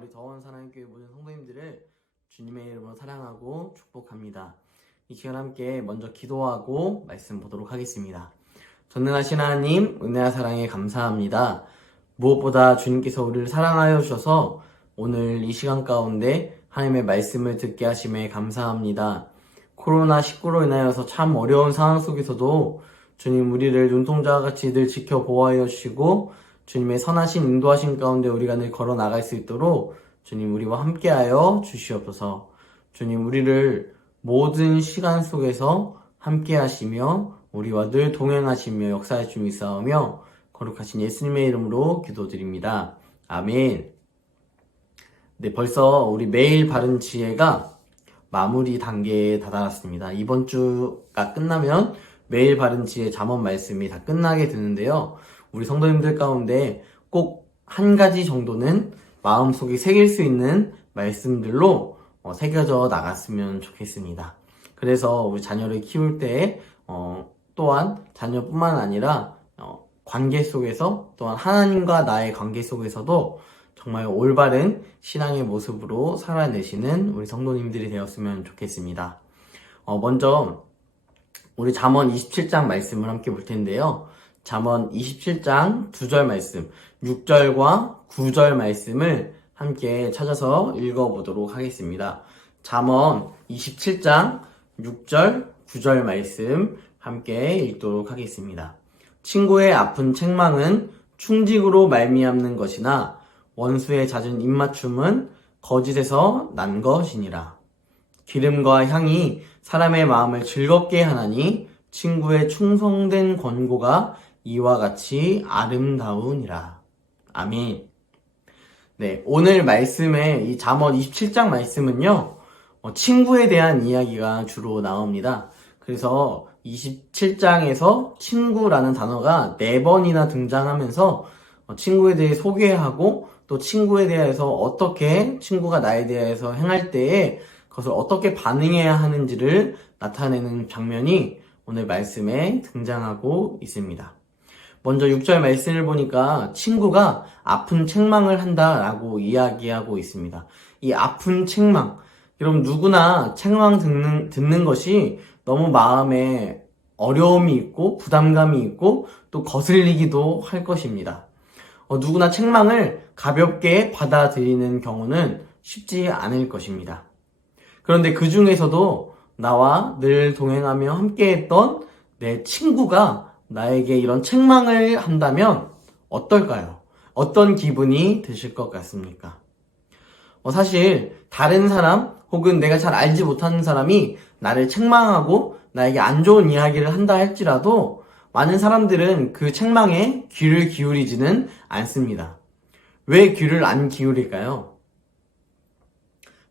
우리 더원 사랑교회 모든 성도님들을 주님의 이름으로 사랑하고 축복합니다. 이 시간 함께 먼저 기도하고 말씀 보도록 하겠습니다. 전능하신 하나님, 은혜와 사랑에 감사합니다. 무엇보다 주님께서 우리를 사랑하여 주셔서 오늘 이 시간 가운데 하나님의 말씀을 듣게 하심에 감사합니다. 코로나19로 인하여서 참 어려운 상황 속에서도 주님 우리를 눈동자와 같이 늘 지켜 보호하여 주시고 주님의 선하신 인도하신 가운데 우리가 늘 걸어 나갈 수 있도록 주님 우리와 함께하여 주시옵소서. 주님 우리를 모든 시간 속에서 함께하시며 우리와 늘 동행하시며 역사해 주시사오며 거룩하신 예수님의 이름으로 기도드립니다. 아멘. 네, 벌써 우리 매일 바른 지혜가 마무리 단계에 다다랐습니다. 이번 주가 끝나면 매일 바른 지혜 잠언 말씀이 다 끝나게 되는데요. 우리 성도님들 가운데 꼭 한 가지 정도는 마음속에 새길 수 있는 말씀들로 새겨져 나갔으면 좋겠습니다. 그래서 우리 자녀를 키울 때 또한 자녀뿐만 아니라 관계 속에서 또한 하나님과 나의 관계 속에서도 정말 올바른 신앙의 모습으로 살아내시는 우리 성도님들이 되었으면 좋겠습니다. 먼저 우리 잠언 27장 말씀을 함께 볼 텐데요. 잠언 27장 2절 말씀, 6절과 9절 말씀을 함께 찾아서 읽어보도록 하겠습니다. 잠언 27장 6절, 9절 말씀 함께 읽도록 하겠습니다. 친구의 아픈 책망은 충직으로 말미암는 것이나 원수의 잦은 입맞춤은 거짓에서 난 것이니라. 기름과 향이 사람의 마음을 즐겁게 하나니 친구의 충성된 권고가 이와 같이 아름다우니라. 아멘. 네, 오늘 말씀의 이 잠언 27장 말씀은요, 친구에 대한 이야기가 주로 나옵니다. 그래서 27장에서 친구라는 단어가 4번이나 등장하면서 친구에 대해 소개하고 또 친구에 대해서 어떻게 친구가 나에 대해서 행할 때에 그것을 어떻게 반응해야 하는지를 나타내는 장면이 오늘 말씀에 등장하고 있습니다. 먼저 6절 말씀을 보니까 친구가 아픈 책망을 한다라고 이야기하고 있습니다. 이 아픈 책망, 여러분 누구나 책망 듣는 것이 너무 마음에 어려움이 있고 부담감이 있고 또 거슬리기도 할 것입니다. 누구나 책망을 가볍게 받아들이는 경우는 쉽지 않을 것입니다. 그런데 그 중에서도 나와 늘 동행하며 함께했던 내 친구가 나에게 이런 책망을 한다면 어떨까요? 어떤 기분이 드실 것 같습니까? 사실 다른 사람 혹은 내가 잘 알지 못하는 사람이 나를 책망하고 나에게 안 좋은 이야기를 한다 할지라도 많은 사람들은 그 책망에 귀를 기울이지는 않습니다. 왜 귀를 안 기울일까요?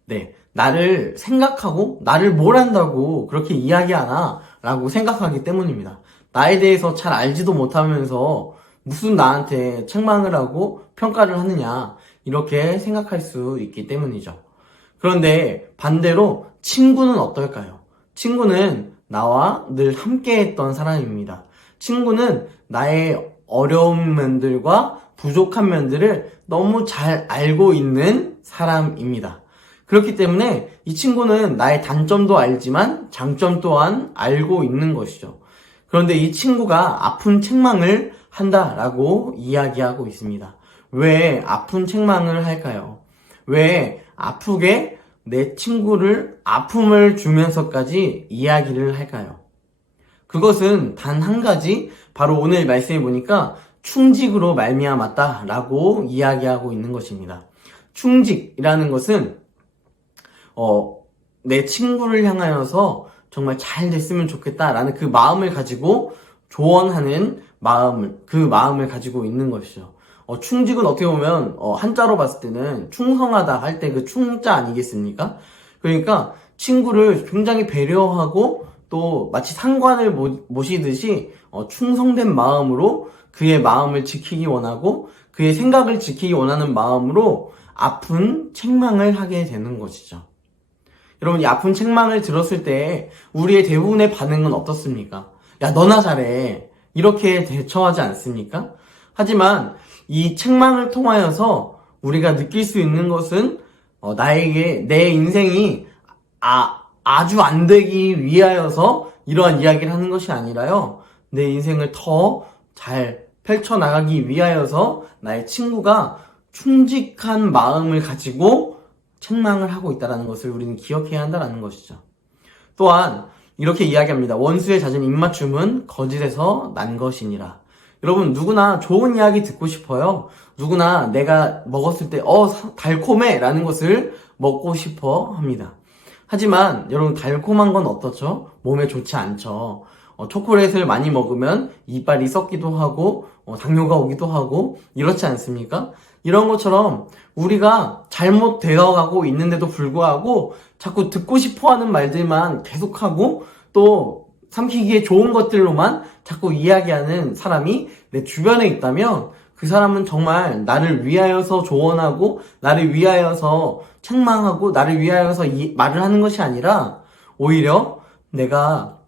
네, 나를 생각하고 나를 뭘 한다고 그렇게 이야기하나 라고 생각하기 때문입니다. 나에 대해서 잘 알지도 못하면서 무슨 나한테 책망을 하고 평가를 하느냐 이렇게 생각할 수 있기 때문이죠. 그런데 반대로 친구는 어떨까요? 친구는 나와 늘 함께했던 사람입니다. 친구는 나의 어려운 면들과 부족한 면들을 너무 잘 알고 있는 사람입니다. 그렇기 때문에 이 친구는 나의 단점도 알지만 장점 또한 알고 있는 것이죠. 그런데 이 친구가 아픈 책망을 한다라고 이야기하고 있습니다. 왜 아픈 책망을 할까요? 왜 아프게 내 친구를 아픔을 주면서까지 이야기를 할까요? 그것은 단 한 가지, 바로 오늘 말씀해 보니까 충직으로 말미암았다라고 이야기하고 있는 것입니다. 충직이라는 것은 내 친구를 향하여서 정말 잘 됐으면 좋겠다라는 그 마음을 가지고 조언하는 그 마음을 가지고 있는 것이죠. 충직은 어떻게 보면 한자로 봤을 때는 충성하다 할 때 그 충자 아니겠습니까? 그러니까 친구를 굉장히 배려하고 또 마치 상관을 모시듯이 충성된 마음으로 그의 마음을 지키기 원하고 그의 생각을 지키기 원하는 마음으로 아픈 책망을 하게 되는 것이죠. 여러분, 이 아픈 책망을 들었을 때 우리의 대부분의 반응은 어떻습니까? 야, 너나 잘해. 이렇게 대처하지 않습니까? 하지만 이 책망을 통하여서 우리가 느낄 수 있는 것은 나에게 내 인생이 아주 안 되기 위하여서 이러한 이야기를 하는 것이 아니라요. 내 인생을 더 잘 펼쳐나가기 위하여서 나의 친구가 충직한 마음을 가지고 책망을 하고 있다는 것을 우리는 기억해야 한다는 것이죠. 또한 이렇게 이야기합니다. 원수의 잦은 입맞춤은 거짓에서 난 것이니라. 여러분, 누구나 좋은 이야기 듣고 싶어요. 누구나 내가 먹었을 때 달콤해 라는 것을 먹고 싶어 합니다. 하지만 여러분, 달콤한 건 어떻죠? 몸에 좋지 않죠. 초콜릿을 많이 먹으면 이빨이 썩기도 하고 당뇨가 오기도 하고 이렇지 않습니까? 이런 것처럼 우리가 잘못되어가고 있는데도 불구하고 자꾸 듣고 싶어하는 말들만 계속하고 또 삼키기에 좋은 것들로만 자꾸 이야기하는 사람이 내 주변에 있다면 그 사람은 정말 나를 위하여서 조언하고 나를 위하여서 책망하고 나를 위하여서 말을 하는 것이 아니라 오히려 내가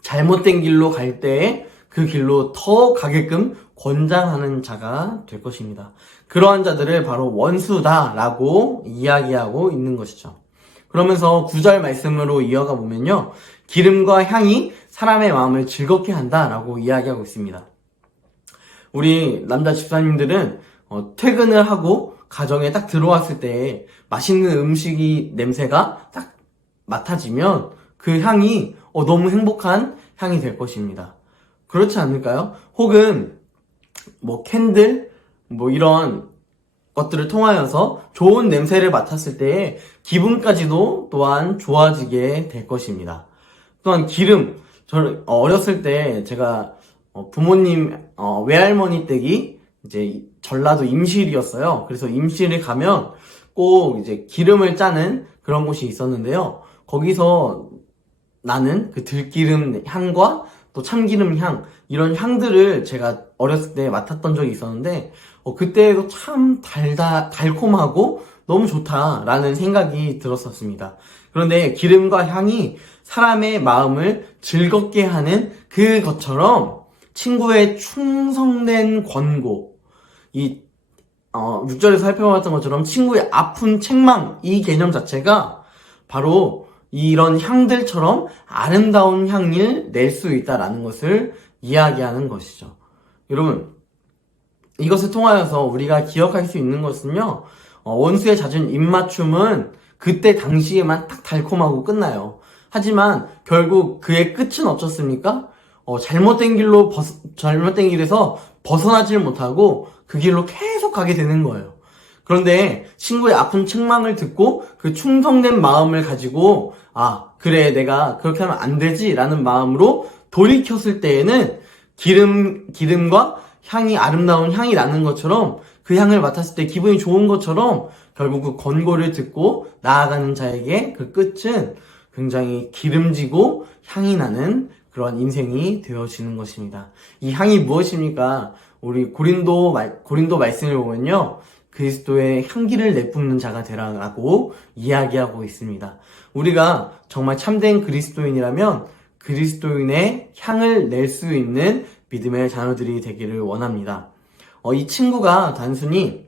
잘못된 길로 갈 때에 그 길로 더 가게끔 권장하는 자가 될 것입니다. 그러한 자들을 바로 원수다라고 이야기하고 있는 것이죠. 그러면서 9절 말씀으로 이어가 보면요. 기름과 향이 사람의 마음을 즐겁게 한다라고 이야기하고 있습니다. 우리 남자 집사님들은 퇴근을 하고 가정에 딱 들어왔을 때 맛있는 음식이 냄새가 딱 맡아지면 그 향이 너무 행복한 향이 될 것입니다. 그렇지 않을까요? 혹은 캔들 이런 것들을 통하여서 좋은 냄새를 맡았을 때 기분까지도 또한 좋아지게 될 것입니다. 또한 기름, 저는 어렸을 때 제가 부모님 외할머니 댁이 이제 전라도 임실이었어요. 그래서 임실에 가면 꼭 이제 기름을 짜는 그런 곳이 있었는데요. 거기서 나는 그 들기름 향과 또 참기름 향, 이런 향들을 제가 어렸을 때 맡았던 적이 있었는데 그때도 참 달콤하고 너무 좋다라는 생각이 들었었습니다. 그런데 기름과 향이 사람의 마음을 즐겁게 하는 그것처럼 친구의 충성된 권고, 6절에서 살펴봤던 것처럼 친구의 아픈 책망, 이 개념 자체가 바로 이런 향들처럼 아름다운 향을 낼 수 있다라는 것을 이야기하는 것이죠. 여러분, 이것을 통하여서 우리가 기억할 수 있는 것은요, 원수의 잦은 입맞춤은 그때 당시에만 딱 달콤하고 끝나요. 하지만 결국 그의 끝은 어떻습니까? 잘못된 길에서 벗어나질 못하고 그 길로 계속 가게 되는 거예요. 그런데 친구의 아픈 책망을 듣고 그 충성된 마음을 가지고 그래, 내가 그렇게 하면 안 되지 라는 마음으로 돌이켰을 때에는 기름과 향이, 아름다운 향이 나는 것처럼 그 향을 맡았을 때 기분이 좋은 것처럼 결국 그 권고를 듣고 나아가는 자에게 그 끝은 굉장히 기름지고 향이 나는 그런 인생이 되어지는 것입니다. 이 향이 무엇입니까? 우리 고린도 말씀을 보면요, 그리스도의 향기를 내뿜는 자가 되라고 이야기하고 있습니다. 우리가 정말 참된 그리스도인이라면 그리스도인의 향을 낼 수 있는 믿음의 자녀들이 되기를 원합니다. 이 친구가 단순히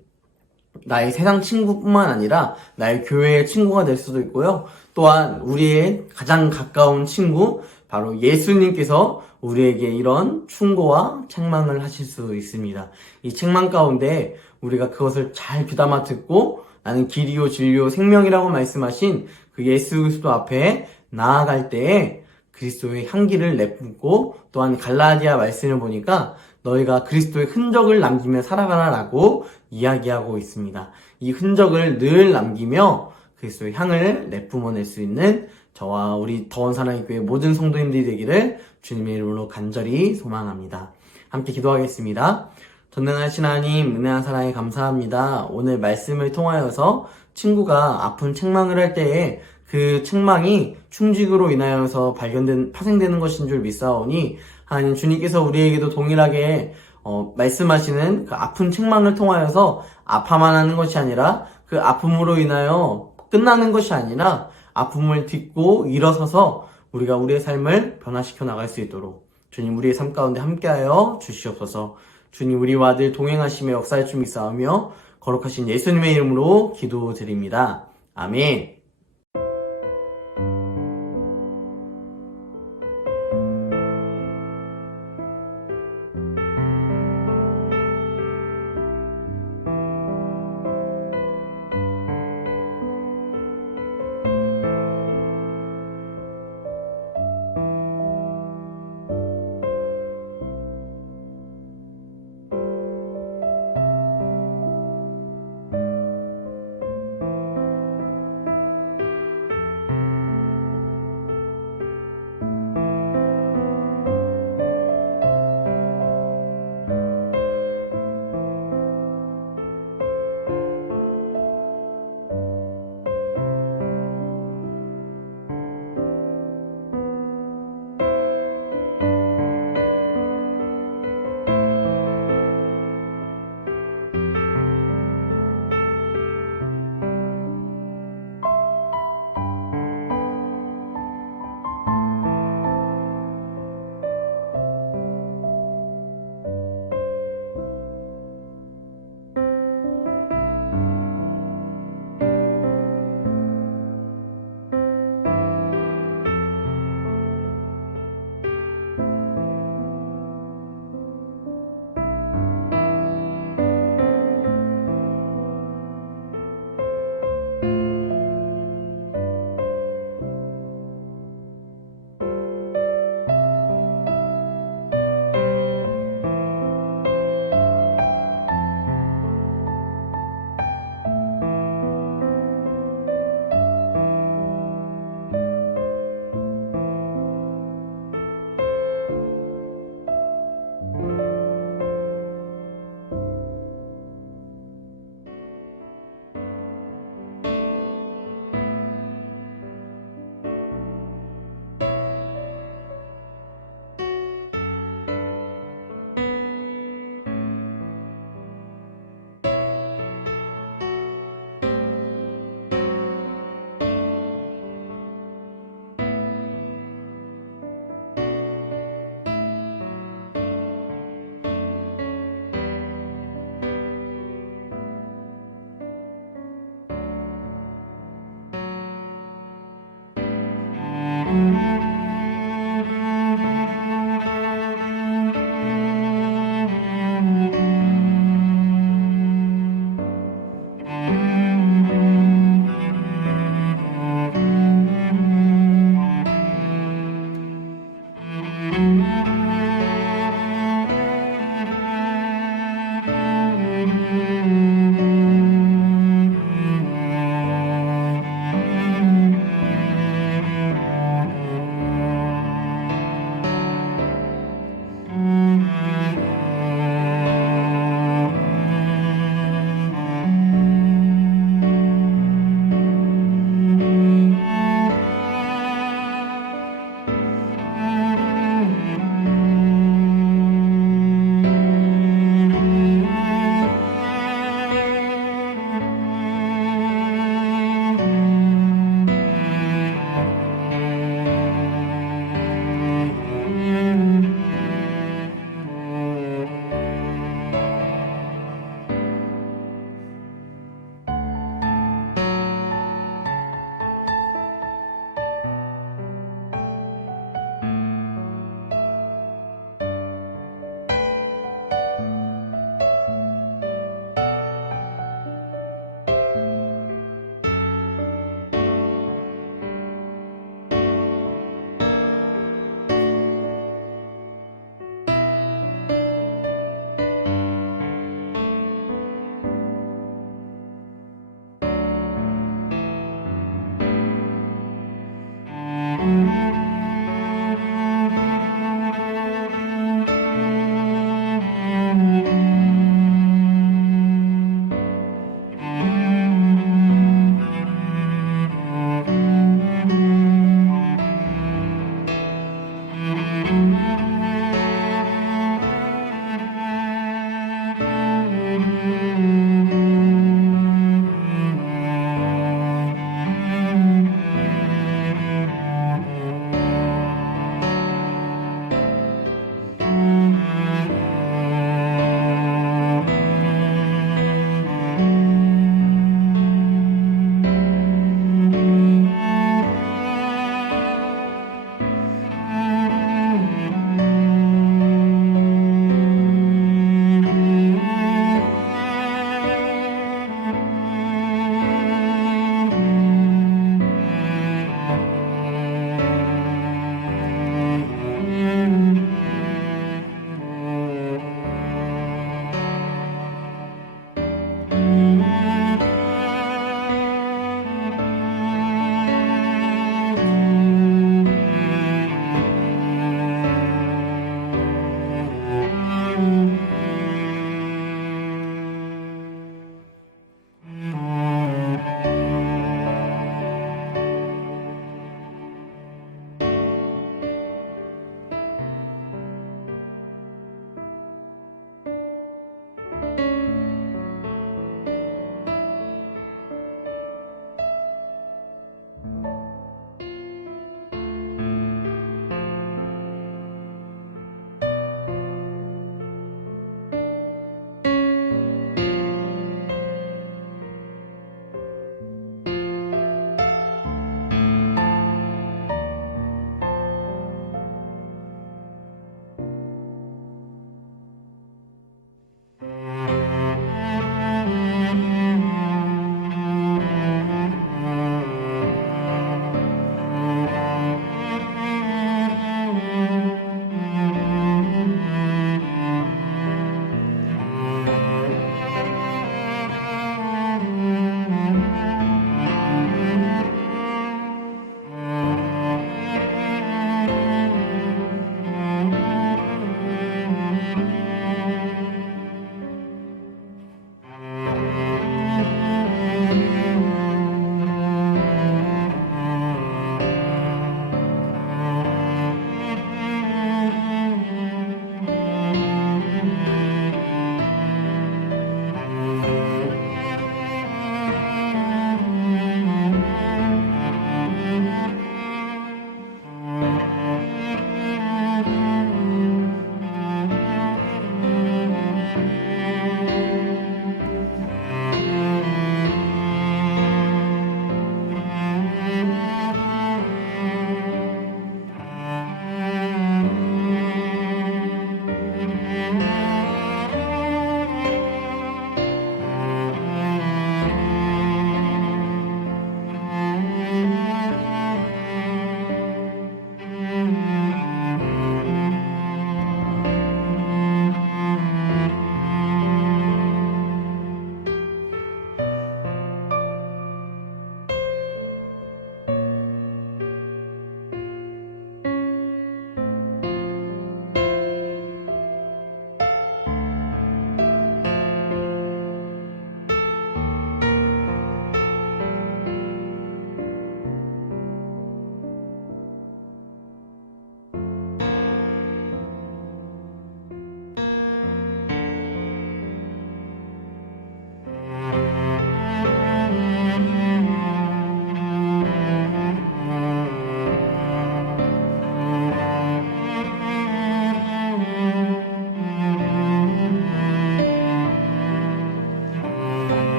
나의 세상 친구뿐만 아니라 나의 교회의 친구가 될 수도 있고요. 또한 우리의 가장 가까운 친구, 바로 예수님께서 우리에게 이런 충고와 책망을 하실 수 있습니다. 이 책망 가운데 우리가 그것을 잘 귀담아 듣고 나는 길이요 진리요 생명이라고 말씀하신 그 예수 그리스도 앞에 나아갈 때에 그리스도의 향기를 내뿜고, 또한 갈라디아 말씀을 보니까 너희가 그리스도의 흔적을 남기며 살아가라라고 이야기하고 있습니다. 이 흔적을 늘 남기며 그리스도의 향을 내뿜어낼 수 있는 저와 우리 더원 사랑의 교회 모든 성도님들이 되기를 주님의 이름으로 간절히 소망합니다. 함께 기도하겠습니다. 전능하신 하나님, 은혜와 사랑에 감사합니다. 오늘 말씀을 통하여서 친구가 아픈 책망을 할 때에 그 책망이 충직으로 인하여서 파생되는 것인 줄 믿사오니, 하나님, 주님께서 우리에게도 동일하게 말씀하시는 그 아픈 책망을 통하여서 아파만 하는 것이 아니라 그 아픔으로 인하여 끝나는 것이 아니라 아픔을 딛고 일어서서 우리가 우리의 삶을 변화시켜 나갈 수 있도록 주님, 우리의 삶 가운데 함께하여 주시옵소서. 주님, 우리와 늘 동행하시며 역사할 줄 믿사오며 거룩하신 예수님의 이름으로 기도드립니다. 아멘.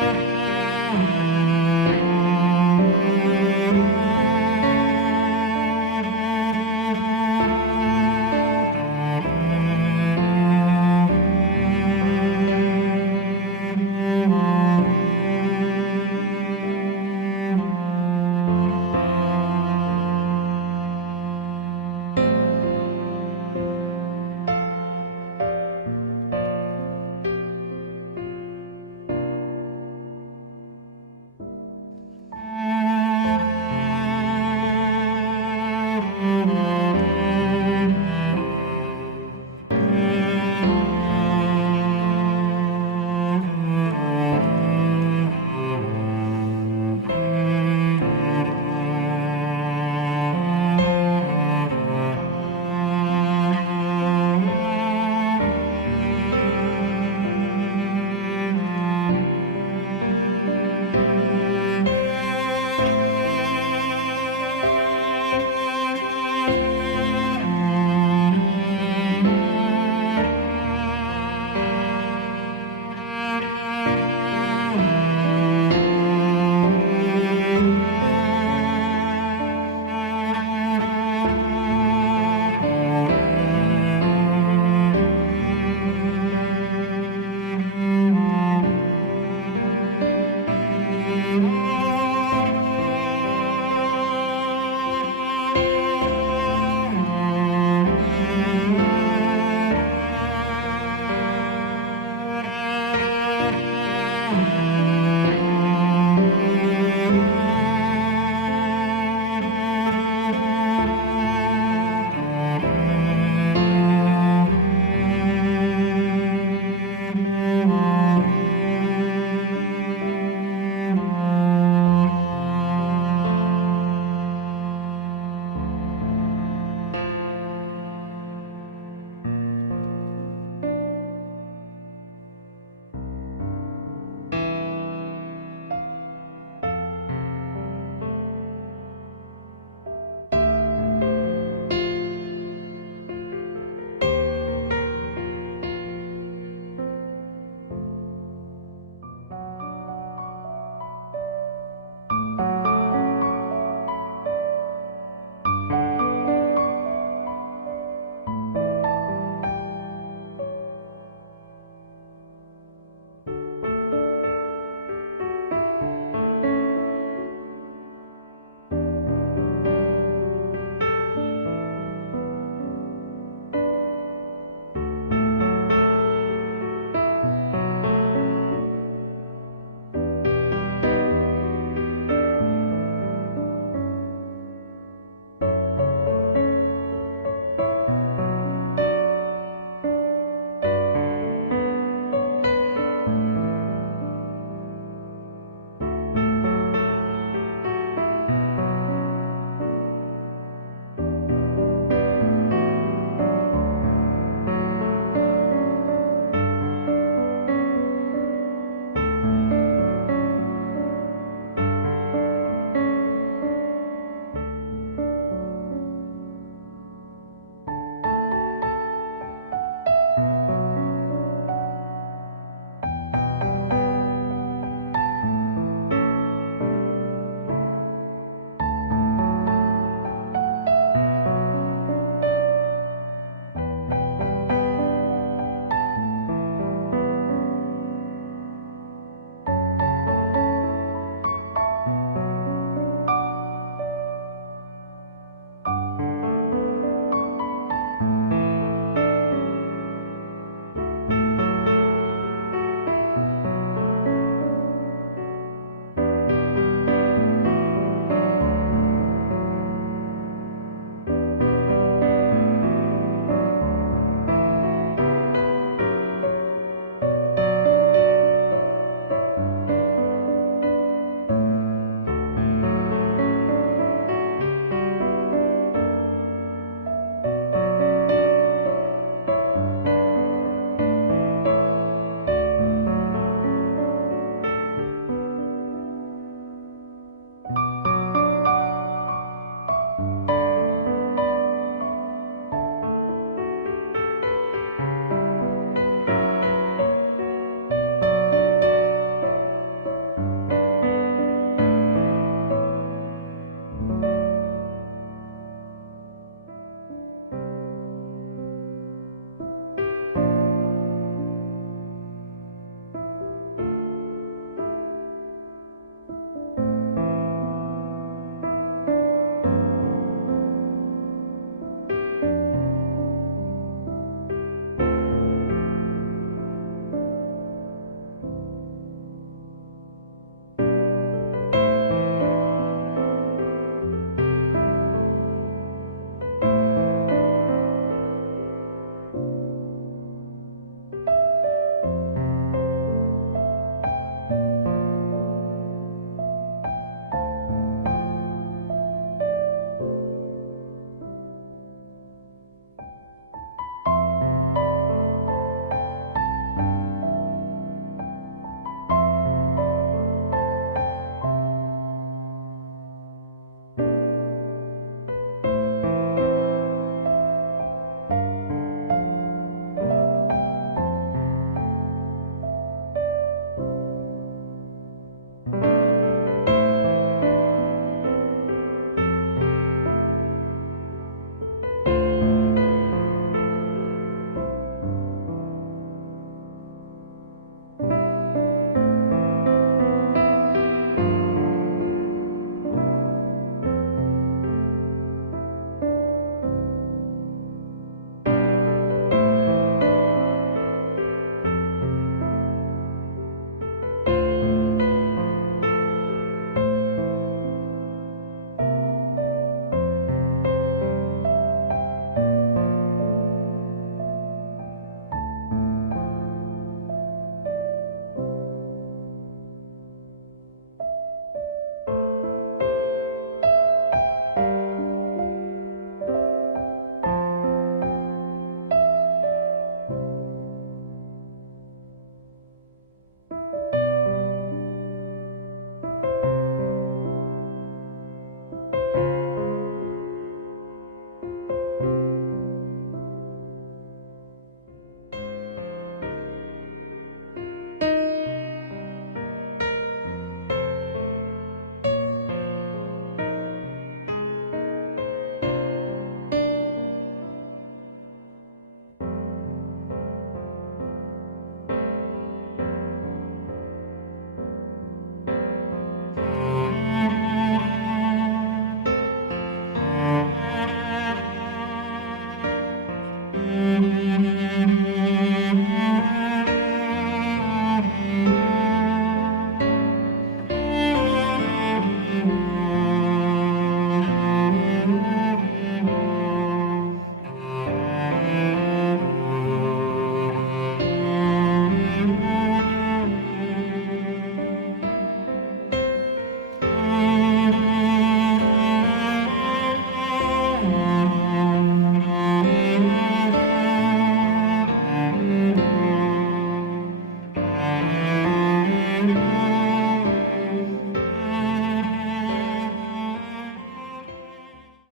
안녕.